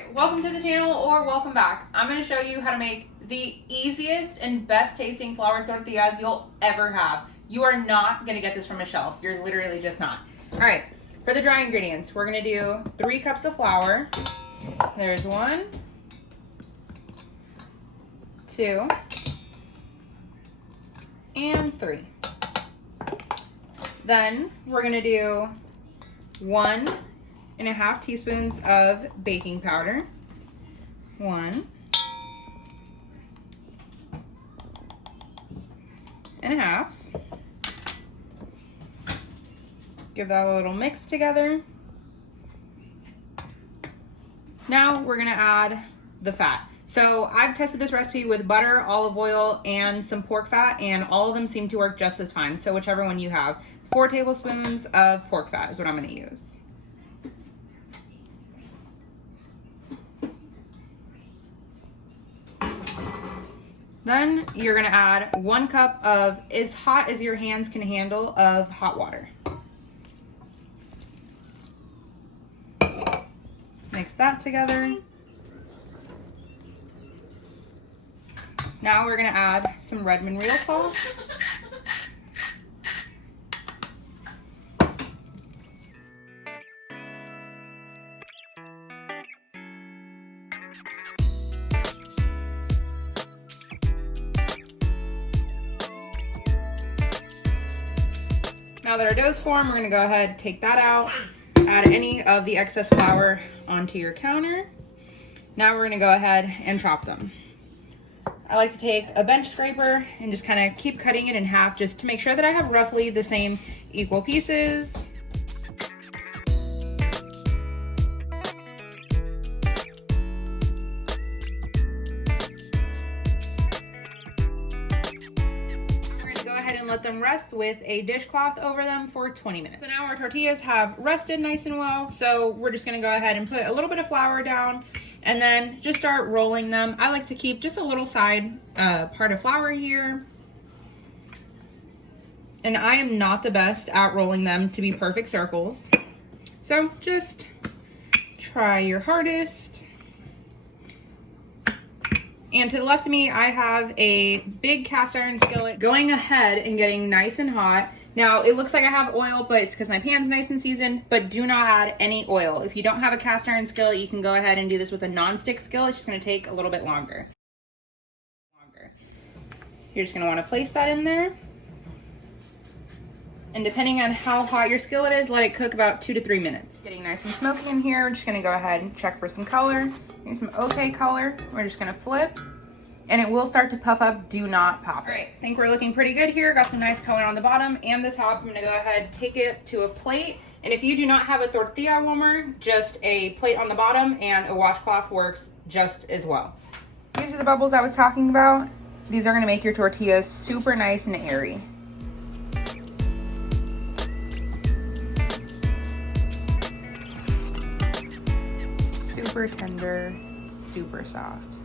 Alright, welcome to the channel or welcome back. I'm going to show you how to make the easiest and best tasting flour tortillas you'll ever have. You are not going to get this from a shelf. You're literally just not. Alright, for the dry ingredients, we're going to do 3 cups of flour. There's 1, 2, and 3. Then we're going to do 1.5 teaspoons of baking powder. 1.5. Give that a little mix together. Now we're gonna add the fat. So I've tested this recipe with butter, olive oil, and some pork fat, and all of them seem to work just as fine. So whichever one you have. 4 tablespoons of pork fat is what I'm gonna use. Then you're gonna add 1 cup of as hot as your hands can handle of hot water. Mix that together. Now we're gonna add some Redmond real salt. Now that our dough's formed, we're gonna go ahead and take that out, add any of the excess flour onto your counter. Now we're gonna go ahead and chop them. I like to take a bench scraper and just kind of keep cutting it in half just to make sure that I have roughly the same equal pieces. Let them rest with a dishcloth over them for 20 minutes. So now our tortillas have rested nice and well, so we're just gonna go ahead and put a little bit of flour down and then just start rolling them. I like to keep just a little side part of flour here. And I am not the best at rolling them to be perfect circles. So just try your hardest. And to the left of me, I have a big cast iron skillet going ahead and getting nice and hot. Now, it looks like I have oil, but it's because my pan's nice and seasoned, but do not add any oil. If you don't have a cast iron skillet, you can go ahead and do this with a non-stick skillet. It's just gonna take a little bit longer. You're just gonna wanna place that in there. And depending on how hot your skillet is, let it cook about 2 to 3 minutes. Getting nice and smoky in here. We're just gonna go ahead and check for some color. Need some okay color. We're just gonna flip and it will start to puff up. Do not pop it. All right, I think we're looking pretty good here. Got some nice color on the bottom and the top. I'm gonna go ahead, take it to a plate. And if you do not have a tortilla warmer, just a plate on the bottom and a washcloth works just as well. These are the bubbles I was talking about. These are gonna make your tortillas super nice and airy. Super tender, super soft.